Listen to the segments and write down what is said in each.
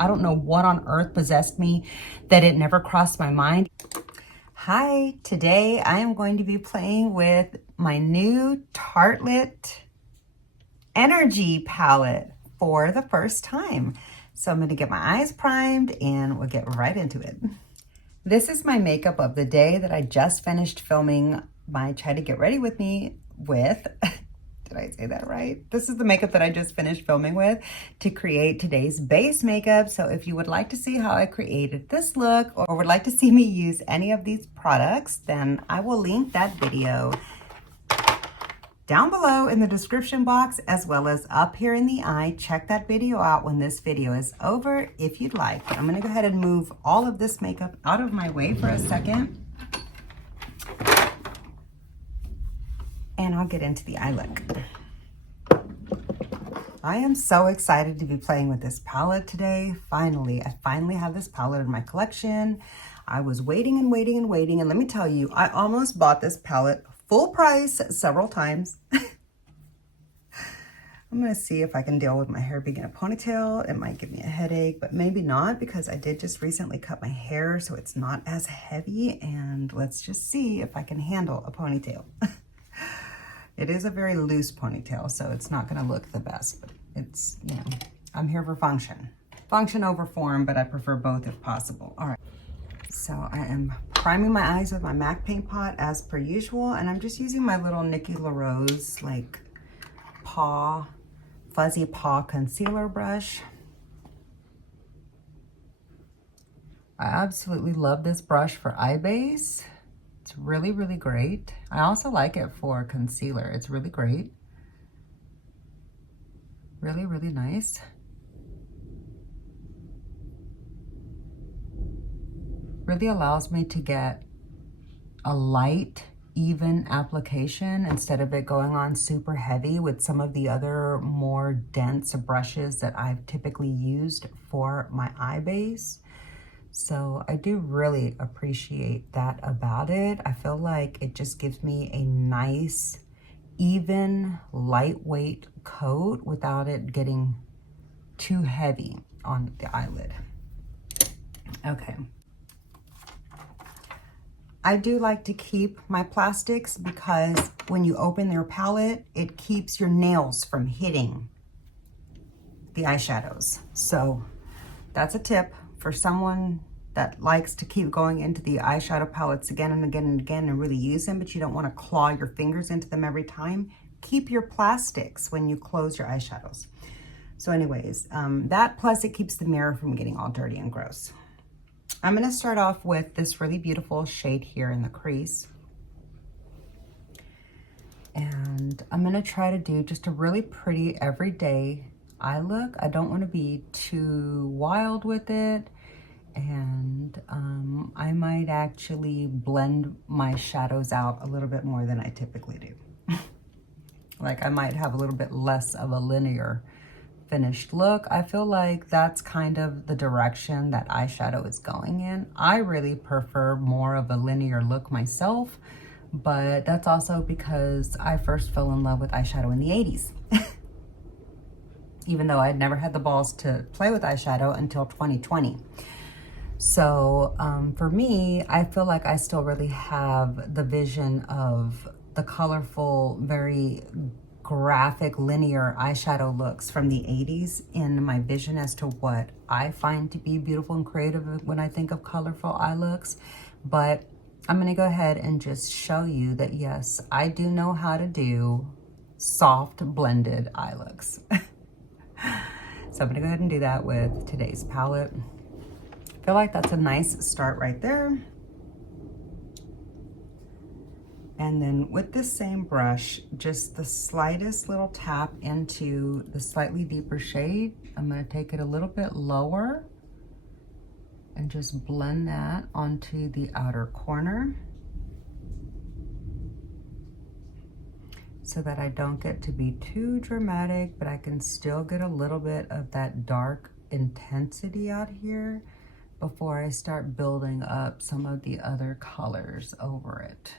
I don't know what on earth possessed me that it never crossed my mind. Hi, today I am going to be playing with my new Tartelette Energy palette for the first time. So I'm going to get my eyes primed and we'll get right into it. This is my makeup of the day that I just finished filming my Try to Get Ready With Me with. Did I say that right? This is the makeup that I just finished filming with to create today's base makeup. So if you would like to see how I created this look or would like to see me use any of these products, then I will link that video down below in the description box as well as up here in the eye. Check that video out when this video is over if you'd like. But I'm gonna go ahead and move all of this makeup out of my way for a second. And I'll get into the eye look. I am so excited to be playing with this palette today. I finally have this palette in my collection. I was waiting and waiting and waiting, and let me tell you, I almost bought this palette full price several times. I'm gonna see if I can deal with my hair being in a ponytail. It might give me a headache, but maybe not because I did just recently cut my hair so it's not as heavy, and let's just see if I can handle a ponytail. It is a very loose ponytail, so it's not gonna look the best, but it's, you know, I'm here for function. Function over form, but I prefer both if possible. All right, so I am priming my eyes with my MAC paint pot as per usual, and I'm just using my little Nikki LaRose, like, fuzzy paw concealer brush. I absolutely love this brush for eye base. It's really, really great. I also like it for concealer. It's really great. Really, really nice. Really allows me to get a light, even application instead of it going on super heavy with some of the other more dense brushes that I've typically used for my eye base. So I do really appreciate that about it. I feel like it just gives me a nice, even, lightweight coat without it getting too heavy on the eyelid. Okay. I do like to keep my plastics because when you open your palette, it keeps your nails from hitting the eyeshadows. So that's a tip for someone that likes to keep going into the eyeshadow palettes again and again and again and really use them, but you don't want to claw your fingers into them every time. Keep your plastics when you close your eyeshadows. So anyways, that plus it keeps the mirror from getting all dirty and gross. I'm going to start off with this really beautiful shade here in the crease. And I'm going to try to do just a really pretty everyday eye look. I don't want to be too wild with it. And I might actually blend my shadows out a little bit more than I typically do. Like I might have a little bit less of a linear finished look. I feel like that's kind of the direction that eyeshadow is going in. I really prefer more of a linear look myself, but that's also because I first fell in love with eyeshadow in the 80s. Even though I'd never had the balls to play with eyeshadow until 2020. So for me, I feel like I still really have the vision of the colorful, very graphic, linear eyeshadow looks from the 80s in my vision as to what I find to be beautiful and creative when I think of colorful eye looks. But I'm gonna go ahead and just show you that yes, I do know how to do soft blended eye looks. So I'm gonna go ahead and do that with today's palette. I feel like that's a nice start right there. And then with this same brush, just the slightest little tap into the slightly deeper shade. I'm going to take it a little bit lower and just blend that onto the outer corner so that I don't get to be too dramatic, but I can still get a little bit of that dark intensity out here before I start building up some of the other colors over it.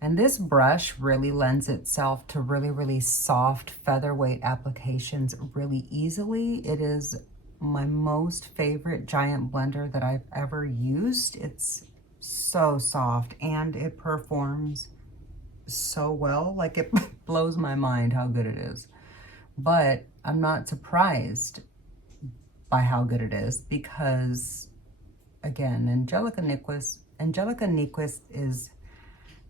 And this brush really lends itself to really, really soft featherweight applications really easily. It is my most favorite giant blender that I've ever used. It's so soft and it performs so well. Like, it blows my mind how good it is. But I'm not surprised by how good it is because, again, Angelica Nyquist is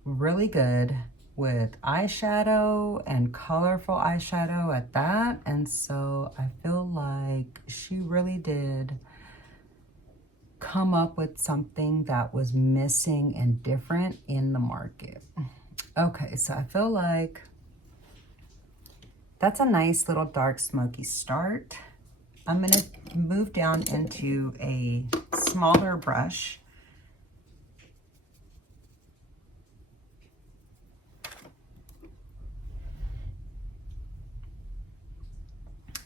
really good with eyeshadow and colorful eyeshadow at that. And so I feel like she really did come up with something that was missing and different in the market. Okay, so I feel like that's a nice little dark smoky start. I'm gonna move down into a smaller brush.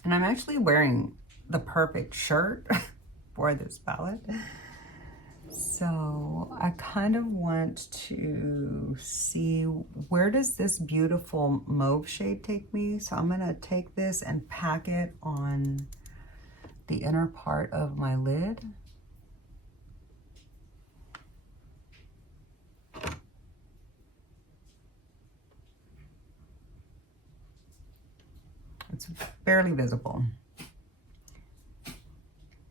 And I'm actually wearing the perfect shirt for this palette. So I kind of want to see, where does this beautiful mauve shade take me? So I'm gonna take this and pack it on the inner part of my lid. It's barely visible.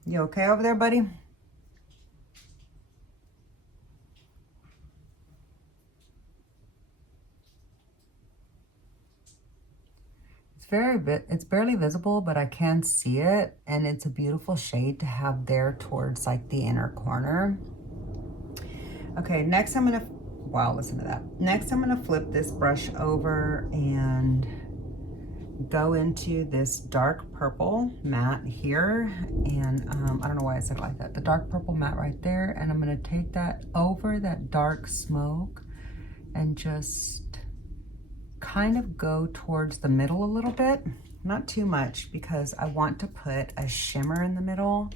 You okay over there, buddy? It's barely visible, but I can see it, and it's a beautiful shade to have there towards like the inner corner. Okay, next I'm gonna, wow, listen to that. Next I'm gonna flip this brush over and go into this dark purple matte here. And I don't know why I said it like that. The dark purple matte right there. And I'm gonna take that over that dark smoke and just kind of go towards the middle a little bit. Not too much, because I want to put a shimmer in the middle.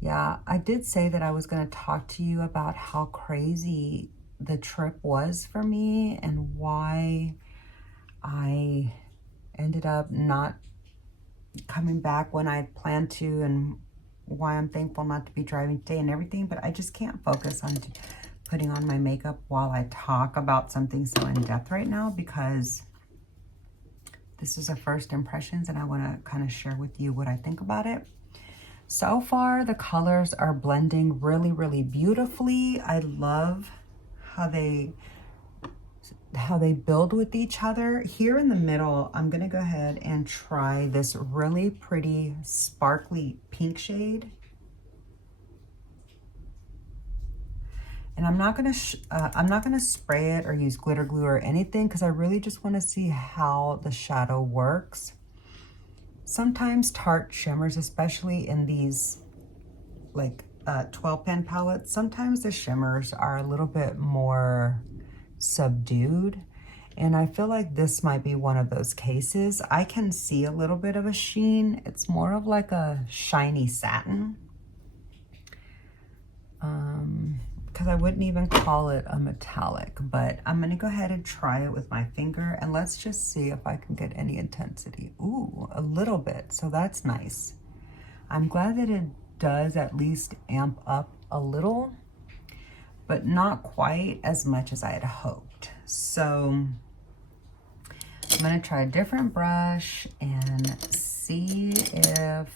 Yeah, I did say that I was going to talk to you about how crazy the trip was for me and why I ended up not coming back when I planned to, and why I'm thankful not to be driving today and everything. But I just can't focus on putting on my makeup while I talk about something so in depth right now, because this is a first impressions and I want to kind of share with you what I think about it. So far, the colors are blending really, really beautifully. I love how they build with each other. Here in the middle, I'm gonna go ahead and try this really pretty sparkly pink shade. And I'm not gonna spray it or use glitter glue or anything, because I really just want to see how the shadow works. Sometimes Tarte shimmers, especially in these like 12 pan palettes, sometimes the shimmers are a little bit more subdued. And I feel like this might be one of those cases. I can see a little bit of a sheen. It's more of like a shiny satin. Because I wouldn't even call it a metallic, but I'm gonna go ahead and try it with my finger, and let's just see if I can get any intensity. Ooh, a little bit, so that's nice. I'm glad that it does at least amp up a little, but not quite as much as I had hoped. So I'm gonna try a different brush and see if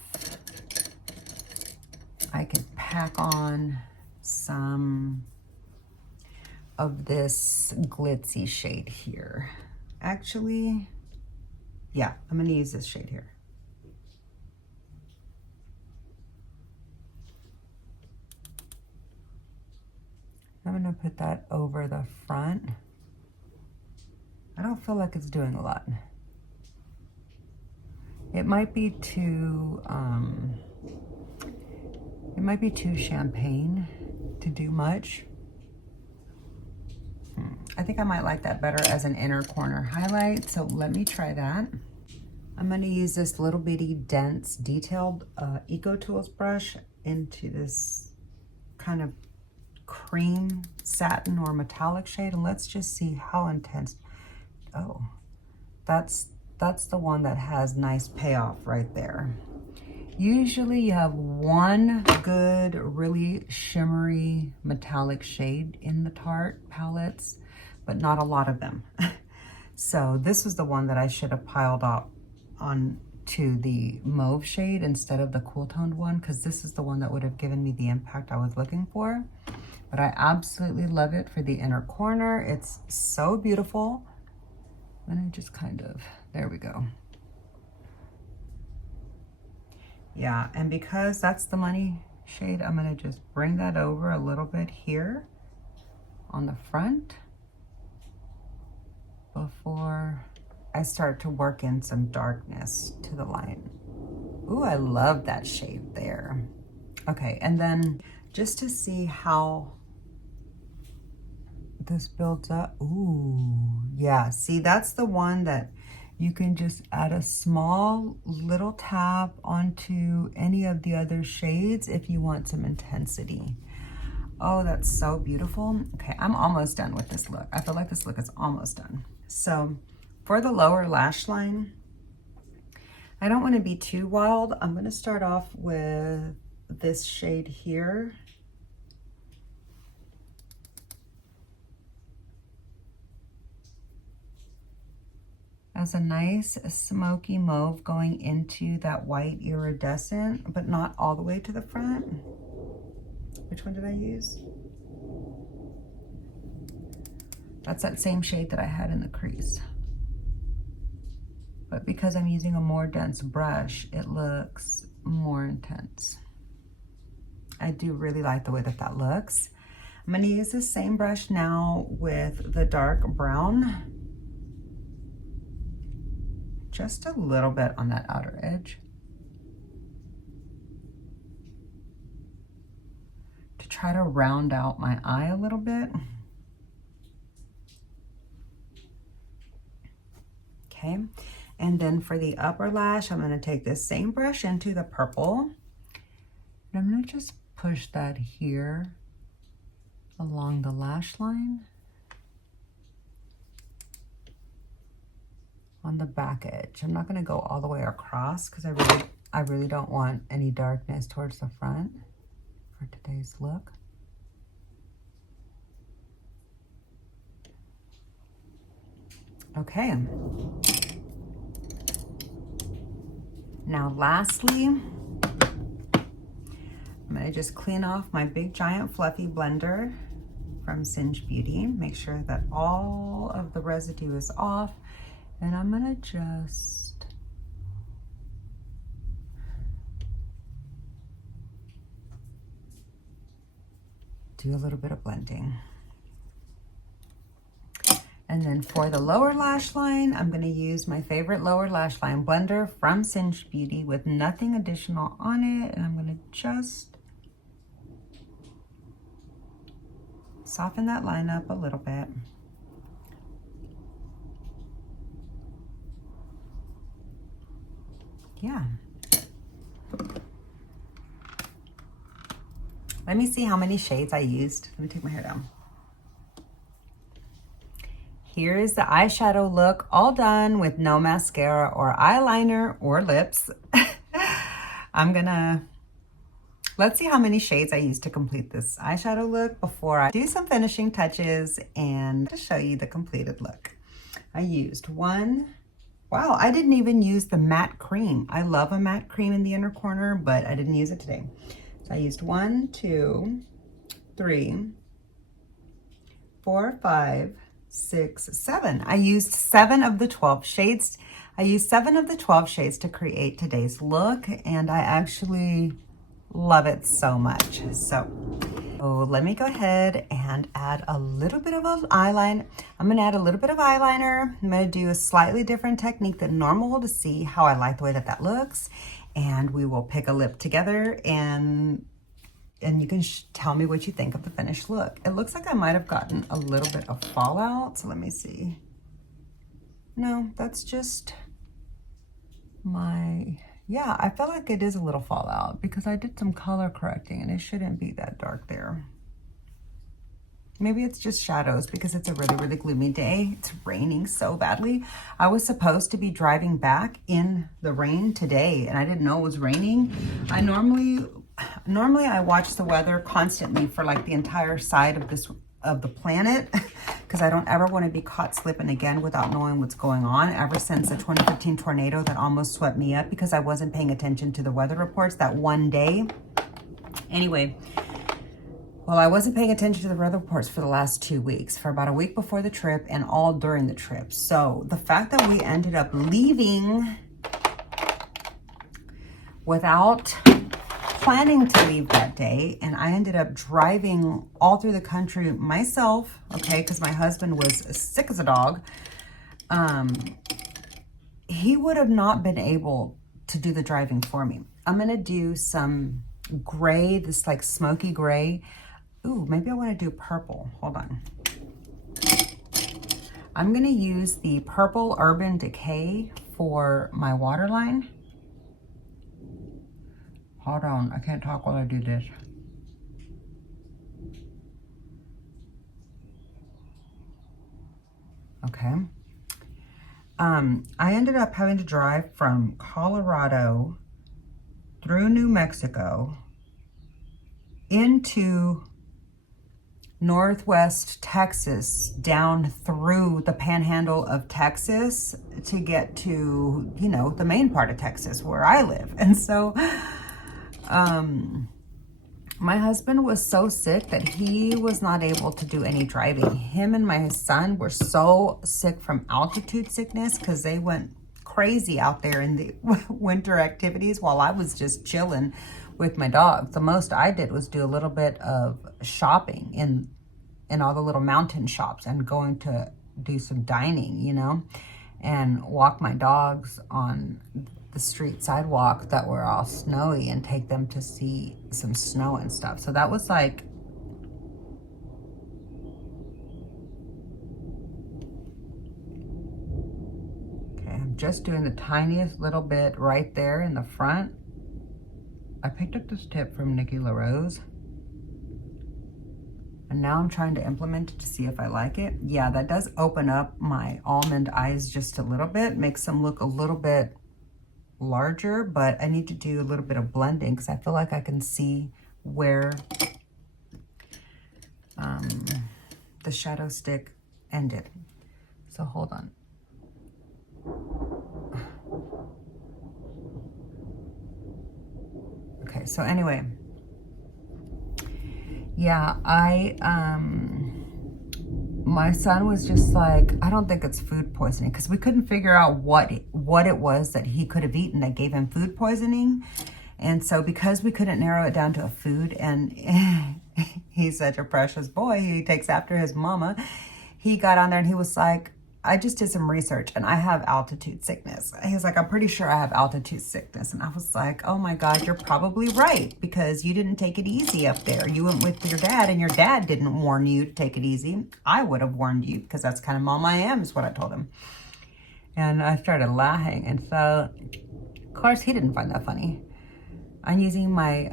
I can pack on some of this glitzy shade here. Actually, yeah, I'm gonna use this shade here. I'm gonna put that over the front. I don't feel like it's doing a lot. It might be too champagne to do much. I think I might like that better as an inner corner highlight, so let me try that. I'm gonna use this little bitty dense detailed Eco Tools brush into this kind of cream satin or metallic shade, and let's just see how intense. Oh, that's that's the one that has nice payoff right there. Usually you have one good, really shimmery metallic shade in the Tarte palettes, but not a lot of them. So this is the one that I should have piled up on to the mauve shade instead of the cool toned one, because this is the one that would have given me the impact I was looking for. But I absolutely love it for the inner corner. It's so beautiful. And I just kind of, there we go. Yeah, and because that's the money shade, I'm gonna just bring that over a little bit here on the front before I start to work in some darkness to the line. Ooh, I love that shade there. Okay, and then just to see how this builds up. Ooh, yeah, see, that's the one that you can just add a small little tap onto any of the other shades if you want some intensity. Oh, that's so beautiful. Okay, I'm almost done with this look. I feel like this look is almost done. So for the lower lash line, I don't want to be too wild. I'm going to start off with this shade here. As a nice smoky mauve going into that white iridescent, but not all the way to the front. Which one did I use? That's that same shade that I had in the crease. But because I'm using a more dense brush, it looks more intense. I do really like the way that that looks. I'm going to use the same brush now with the dark brown. Just a little bit on that outer edge. To try to round out my eye a little bit. Okay, and then for the upper lash, I'm going to take this same brush into the purple. And I'm going to just push that here along the lash line on the back edge. I'm not going to go all the way across because I really don't want any darkness towards the front for today's look. Okay. Now lastly, I'm going to just clean off my big giant fluffy blender from Singe Beauty. Make sure that all of the residue is off. And I'm going to just do a little bit of blending. And then for the lower lash line, I'm going to use my favorite lower lash line blender from Singe Beauty with nothing additional on it. And I'm going to just soften that line up a little bit. Yeah. Let me see how many shades I used. Let me take my hair down. Here is the eyeshadow look, all done with no mascara or eyeliner or lips. Let's see how many shades I used to complete this eyeshadow look before I do some finishing touches and to show you the completed look. I used one. Wow, I didn't even use the matte cream. I love a matte cream in the inner corner, but I didn't use it today. So I used 1, 2, 3, 4, 5, 6, 7. I used 7 of the 12 shades. I used 7 of the 12 shades to create today's look, and I actually love it so much. So let me go ahead and add a little bit of an eyeliner. I'm going to add a little bit of eyeliner. I'm going to do a slightly different technique than normal to see how I like the way that that looks. And we will pick a lip together and you can tell me what you think of the finished look. It looks like I might have gotten a little bit of fallout. So let me see. No, that's just my... Yeah, I feel like it is a little fallout because I did some color correcting and it shouldn't be that dark there. Maybe it's just shadows because it's a really, really gloomy day. It's raining so badly. I was supposed to be driving back in the rain today, and I didn't know it was raining. I normally I watch the weather constantly for like the entire side of the planet because I don't ever want to be caught slipping again without knowing what's going on. Ever since the 2015 tornado that almost swept me up because I wasn't paying attention to the weather reports that one day. Anyway, well, I wasn't paying attention to the weather reports for the last 2 weeks, for about a week before the trip and all during the trip. So the fact that we ended up leaving without planning to leave that day, and I ended up driving all through the country myself, okay, because my husband was sick as a dog. He would have not been able to do the driving for me. I'm gonna do some gray, this like smoky gray. Ooh, maybe I want to do purple. Hold on. I'm going to use the purple Urban Decay for my waterline. Hold on. I can't talk while I do this. Okay. I ended up having to drive from Colorado through New Mexico into Northwest Texas, down through the panhandle of Texas to get to, you know, the main part of Texas where I live. And so my husband was so sick that he was not able to do any driving. Him and my son were so sick from altitude sickness because they went crazy out there in the winter activities while I was just chilling with my dog. The most I did was do a little bit of shopping in all the little mountain shops and going to do some dining, you know, and walk my dogs on the street sidewalk that were all snowy and take them to see some snow and stuff. So that was like, okay, I'm just doing the tiniest little bit right there in the front. I picked up this tip from Nikki LaRose, and now I'm trying to implement it to see if I like it. Yeah, that does open up my almond eyes just a little bit, makes them look a little bit larger, but I need to do a little bit of blending because I feel like I can see where the shadow stick ended. So hold on. Okay, so anyway, yeah, my son was just like, I don't think it's food poisoning, because we couldn't figure out what it was that he could have eaten that gave him food poisoning. And so because we couldn't narrow it down to a food, and he's such a precious boy, he takes after his mama, he got on there and he was like, I just did some research and I have altitude sickness. He was like, I'm pretty sure I have altitude sickness. And I was like, oh my God, you're probably right, because you didn't take it easy up there. You went with your dad and your dad didn't warn you to take it easy. I would have warned you because that's kind of mom I am, is what I told him. And I started laughing. And so, of course, he didn't find that funny. I'm using my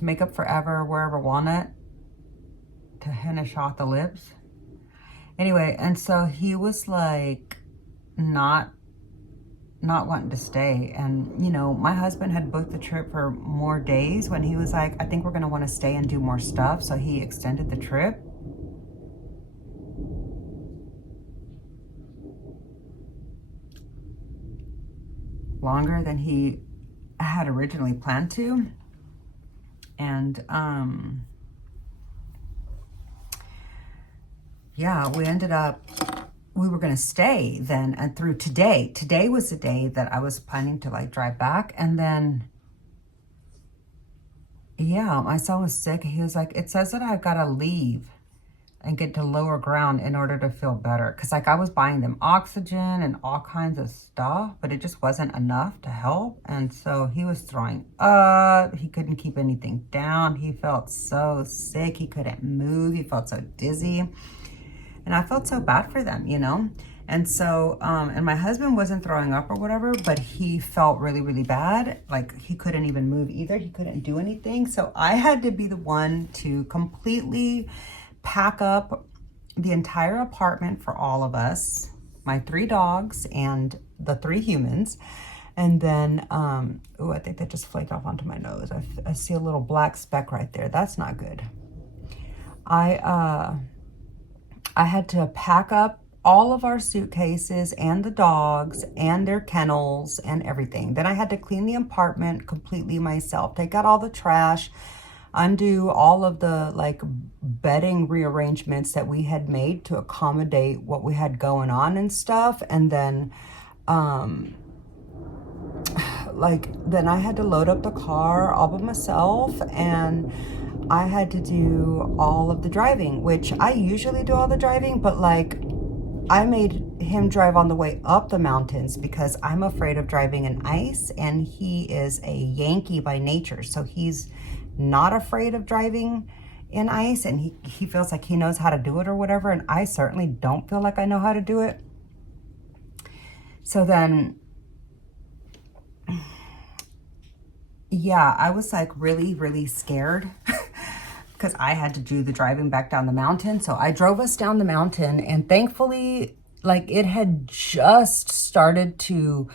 Makeup Forever Wherever Walnut to finish off the lips. Anyway, and so he was like not wanting to stay. And, you know, my husband had booked the trip for more days when he was like, I think we're going to want to stay and do more stuff. So he extended the trip. Longer than he had originally planned to. And, yeah, we ended up, we were going to stay then and through today. Today was the day that I was planning to like drive back. And then, yeah, my son was sick. He was like, it says that I've got to leave and get to lower ground in order to feel better. Because like I was buying them oxygen and all kinds of stuff, but it just wasn't enough to help. And so he was throwing up. He couldn't keep anything down. He felt so sick. He couldn't move. He felt so dizzy. And I felt so bad for them, you know? And so, and my husband wasn't throwing up or whatever, but he felt really, really bad. Like he couldn't even move either. He couldn't do anything. So I had to be the one to completely pack up the entire apartment for all of us, my 3 dogs and the 3 humans. And then, oh, I think that just flaked off onto my nose. I see a little black speck right there. That's not good. I had to pack up all of our suitcases and the dogs and their kennels and everything. Then I had to clean the apartment completely myself, take out all the trash, undo all of the like bedding rearrangements that we had made to accommodate what we had going on and stuff. And then, then I had to load up the car all by myself, and I had to do all of the driving, which I usually do all the driving, but like I made him drive on the way up the mountains because I'm afraid of driving in ice, and he is a Yankee by nature. So he's not afraid of driving in ice, and he feels like he knows how to do it or whatever. And I certainly don't feel like I know how to do it. So then, yeah, I was like really, really scared because I had to do the driving back down the mountain. So I drove us down the mountain, and thankfully, like it had just started to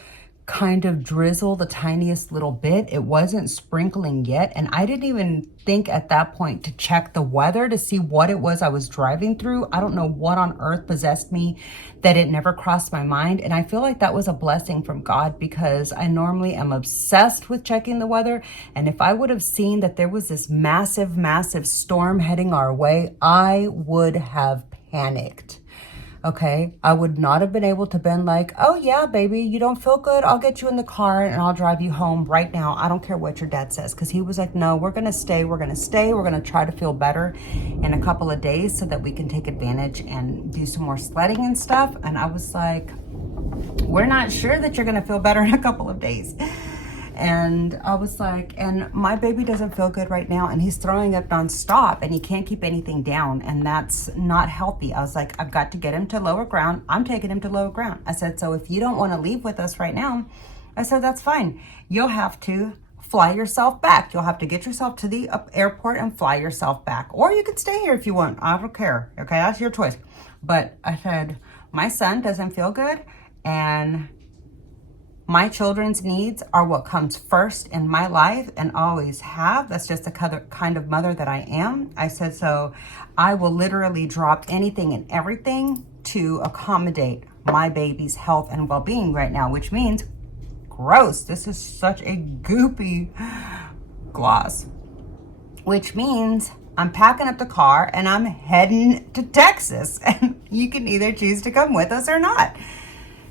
kind of drizzle the tiniest little bit. It wasn't sprinkling yet. And I didn't even think at that point to check the weather to see what it was I was driving through. I don't know what on earth possessed me that it never crossed my mind. And I feel like that was a blessing from God, because I normally am obsessed with checking the weather. And if I would have seen that there was this massive, massive storm heading our way, I would have panicked. Okay, I would not have been able to been like, oh yeah, baby, you don't feel good? I'll get you in the car and I'll drive you home right now. I don't care what your dad says. Because he was like, no, we're going to stay. We're going to stay. We're going to try to feel better in a couple of days so that we can take advantage and do some more sledding and stuff. And I was like, we're not sure that you're going to feel better in a couple of days. And I was like, and my baby doesn't feel good right now, and he's throwing up nonstop, and he can't keep anything down, and that's not healthy. I was like, I've got to get him to lower ground. I'm taking him to lower ground. I said, so if you don't want to leave with us right now, I said, that's fine. You'll have to fly yourself back. You'll have to get yourself to the airport and fly yourself back. Or you can stay here if you want. I don't care. Okay, that's your choice. But I said, my son doesn't feel good, and my children's needs are what comes first in my life and always have. That's just the kind of mother that I am. I said, so I will literally drop anything and everything to accommodate my baby's health and well-being right now, which means, gross, this is such a goopy gloss, which means I'm packing up the car and I'm heading to Texas, and you can either choose to come with us or not.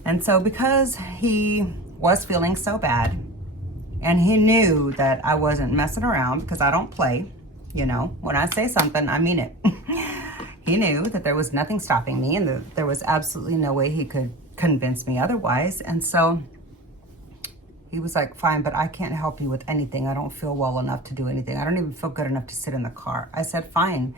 And so because he was feeling so bad, and he knew that I wasn't messing around because I don't play, you know, when I say something, I mean it. He knew that there was nothing stopping me, and that there was absolutely no way he could convince me otherwise. And so he was like, fine, but I can't help you with anything. I don't feel well enough to do anything. I don't even feel good enough to sit in the car. I said, fine,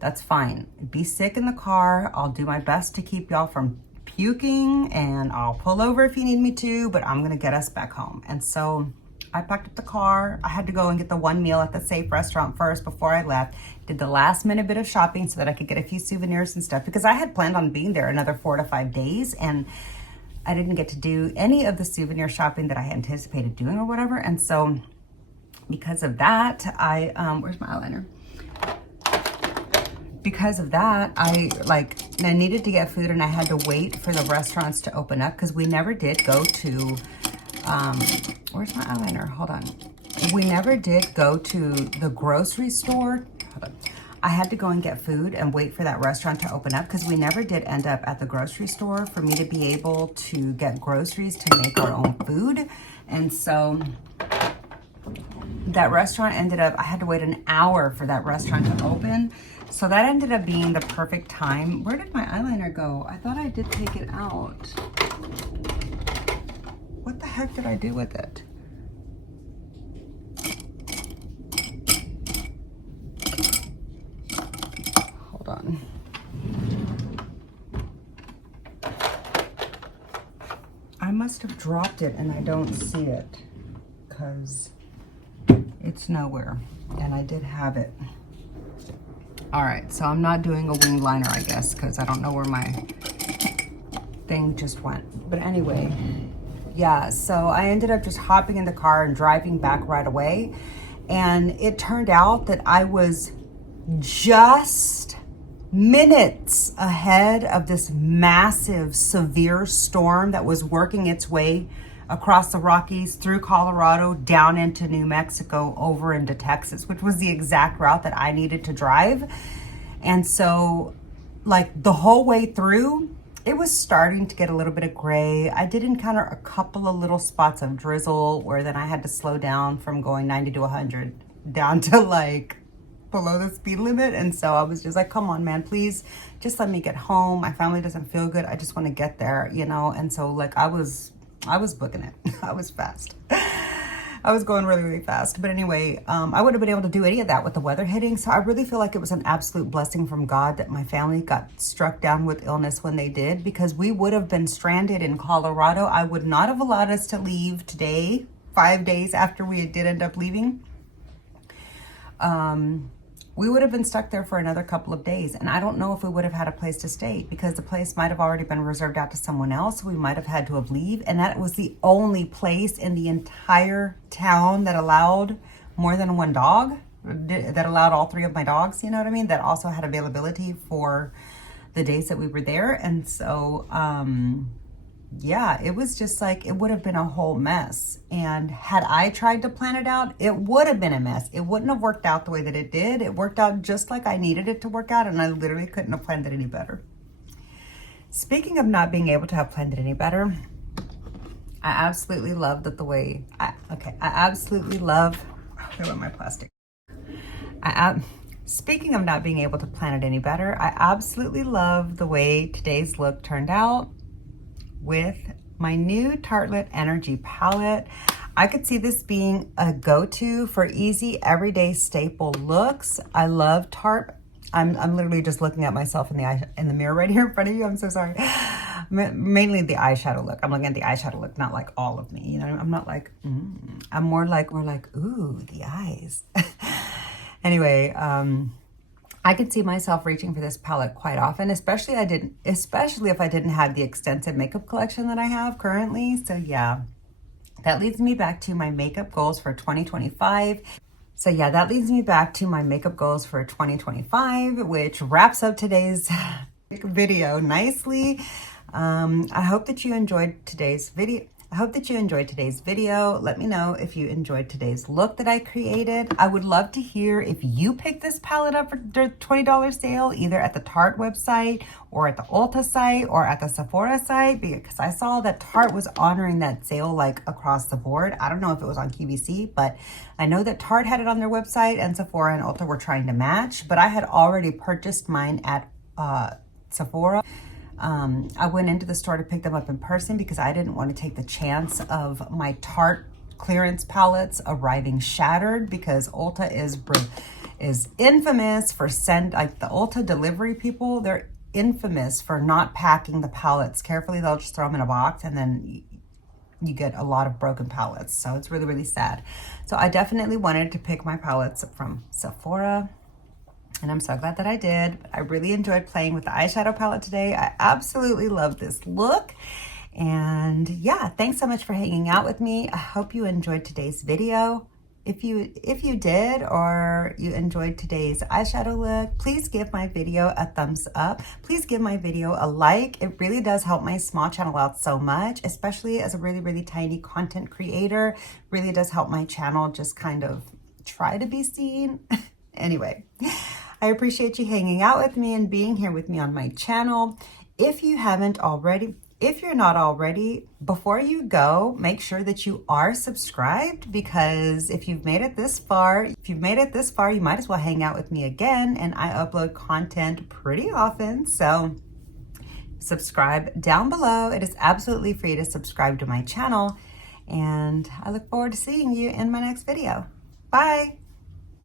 that's fine. Be sick in the car. I'll do my best to keep y'all from puking, and I'll pull over if you need me to, but I'm gonna get us back home. And so I packed up the car. I had to go and get the one meal at the Safe restaurant first before I left. Did the last minute bit of shopping so that I could get a few souvenirs and stuff, because I had planned on being there another 4 to 5 days, and I didn't get to do any of the souvenir shopping that I had anticipated doing or whatever. And so because of that, where's my eyeliner? Because of that, I needed to get food, and I had to wait for the restaurants to open up, because we never did go to, where's my eyeliner? Hold on. We never did go to the grocery store. Hold on. I had to go and get food and wait for that restaurant to open up, because we never did end up at the grocery store for me to be able to get groceries to make our own food. And so that restaurant ended up, I had to wait an hour for that restaurant to open. So that ended up being the perfect time. Where did my eyeliner go? I thought I did take it out. What the heck did I do with it? Hold on. I must have dropped it and I don't see it, because it's nowhere, and I did have it. All right, so I'm not doing a winged liner, I guess, because I don't know where my thing just went. But anyway, yeah, so I ended up just hopping in the car and driving back right away. And it turned out that I was just minutes ahead of this massive, severe storm that was working its way across the Rockies, through Colorado, down into New Mexico, over into Texas, which was the exact route that I needed to drive. And so, like, the whole way through, it was starting to get a little bit of gray. I did encounter a couple of little spots of drizzle where then I had to slow down from going 90 to 100 down to like below the speed limit. And so I was just like, come on, man, please just let me get home. My family doesn't feel good. I just want to get there, you know? And so like I was booking it. I was fast. I was going really, really fast. But anyway, I wouldn't have been able to do any of that with the weather hitting. So I really feel like it was an absolute blessing from God that my family got struck down with illness when they did, because we would have been stranded in Colorado. I would not have allowed us to leave today, 5 days after we did end up leaving. We would have been stuck there for another couple of days. And I don't know if we would have had a place to stay, because the place might have already been reserved out to someone else. We might have had to have leave. And that was the only place in the entire town that allowed more than one dog, that allowed all 3 of my dogs, you know what I mean? That also had availability for the days that we were there. And so, yeah, it was just like, it would have been a whole mess. And had I tried to plan it out, it would have been a mess. It wouldn't have worked out the way that it did. It worked out just like I needed it to work out, and I literally couldn't have planned it any better. Speaking of not being able to have planned it any better, I absolutely love that the way, I absolutely love, I want my plastic. Speaking of not being able to plan it any better, I absolutely love the way today's look turned out with my new Tarte Energy palette. I could see this being a go-to for easy, everyday staple looks. I love Tarte. I'm literally just looking at myself in the mirror right here in front of you. I'm so sorry. Mainly the eyeshadow look. I'm looking at the eyeshadow look, not like all of me. You know, I'm not like, I'm more like, ooh, the eyes. Anyway, I could see myself reaching for this palette quite often, especially if I didn't have the extensive makeup collection that I have currently. So yeah, that leads me back to my makeup goals for 2025. Which wraps up today's video nicely. I hope that you enjoyed today's video. Let me know if you enjoyed today's look that I created. I would love to hear if you picked this palette up for the $20 sale, either at the Tarte website or at the Ulta site or at the Sephora site, because I saw that Tarte was honoring that sale like across the board. I don't know if it was on QVC, but I know that Tarte had it on their website and Sephora and Ulta were trying to match, but I had already purchased mine at Sephora. I went into the store to pick them up in person because I didn't want to take the chance of my Tarte clearance palettes arriving shattered, because Ulta is infamous for the Ulta delivery people, they're infamous for not packing the palettes carefully. They'll just throw them in a box and then you get a lot of broken palettes. So it's really, really sad. So I definitely wanted to pick my palettes from Sephora, and I'm so glad that I did. I really enjoyed playing with the eyeshadow palette today. I absolutely love this look. And yeah, thanks so much for hanging out with me. I hope you enjoyed today's video. If you did, or you enjoyed today's eyeshadow look, please give my video a thumbs up. Please give my video a like. It really does help my small channel out so much, especially as a really, really tiny content creator. Really does help my channel just kind of try to be seen. Anyway, I appreciate you hanging out with me and being here with me on my channel. If you're not already, before you go, make sure that you are subscribed, because if you've made it this far, you might as well hang out with me again, and I upload content pretty often. So subscribe down below. It is absolutely free to subscribe to my channel, and I look forward to seeing you in my next video. Bye.